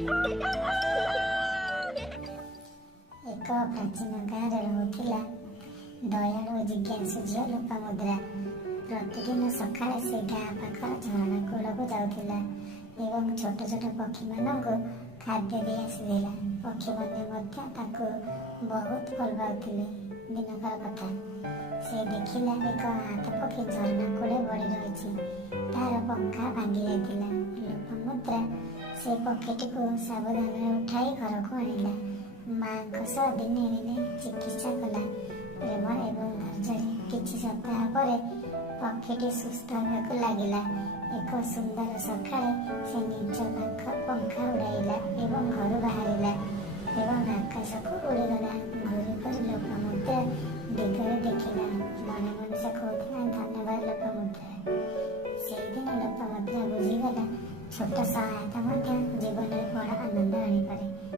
एक प्राचीन गाँव रहुला दयालु और जिज्ञासु झील लोपामुद्रा। प्रतिदिन सकाଳେ से गाँ पाखर झरणा कूल को जाऊला एवं छोट छोट पक्षी मान खाद्य दे आसीला। पक्षी मैंने बहुत भल पाते। दिनकर कथा से देखला एक हाथ पक्षी झरणा कूले बड़ी रही तार पंखा भांगी जाता। लोपामुद्रा से पक्षीटी को सावधान उठाई घर को आणला। माँ सह दिने दिने चिकित्सा कला। प्रेम एवं धैर्य किछि सप्ताह पर पक्षीटी सुस्थ होगा लगिला। एक सुंदर सकाळे से निज पंखा उड़ाइला एवं घर बाहरिला एवं आकाश को उड़ीगला। घूरी कर लोपामुद्रा दिगरे देखिला। मने मने से कहूला धन्यवाद लोपामुद्रा। से दिन लोपामुद्रा बुझीगला छोट सहायता जीवन